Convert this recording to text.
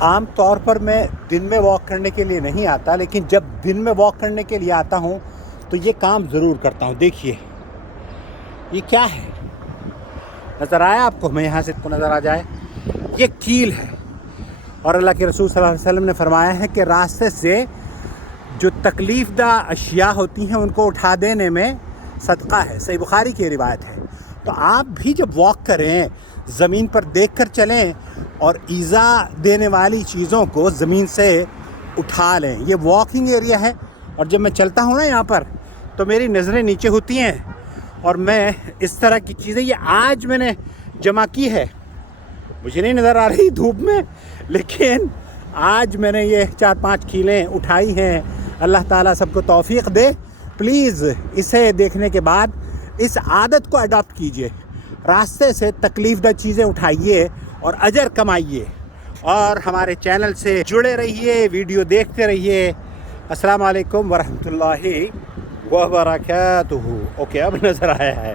عام طور پر میں دن میں واک کرنے کے لیے نہیں آتا، لیکن جب دن میں واک کرنے کے لیے آتا ہوں تو یہ کام ضرور کرتا ہوں۔ دیکھیے یہ کیا ہے، نظر آیا آپ کو؟ میں یہاں سے کو نظر آ جائے، یہ کیل ہے، اور اللہ کے رسول صلی اللہ علیہ وسلم نے فرمایا ہے کہ راستے سے جو تکلیف دہ اشیاء ہوتی ہیں ان کو اٹھا دینے میں صدقہ ہے۔ صحیح بخاری کی روایت ہے۔ تو آپ بھی جب واک کریں زمین پر دیکھ کر چلیں اور ایذا دینے والی چیزوں کو زمین سے اٹھا لیں۔ یہ واکنگ ایریا ہے، اور جب میں چلتا ہوں نا یہاں پر تو میری نظریں نیچے ہوتی ہیں اور میں اس طرح کی چیزیں یہ آج میں نے جمع کی ہے، مجھے نہیں نظر آ رہی دھوپ میں، لیکن آج میں نے یہ 4-5 کیلیں اٹھائی ہیں۔ اللہ تعالیٰ سب کو توفیق دے۔ پلیز اسے دیکھنے کے بعد اس عادت کو اڈاپٹ کیجئے، راستے سے تکلیف دہ چیزیں اٹھائیے اور اجر کمائیے، اور ہمارے چینل سے جڑے رہیے، ویڈیو دیکھتے رہیے۔ السلام علیکم ورحمۃ اللہ وبرکاتہ۔ اوکے، اب نظر آیا ہے۔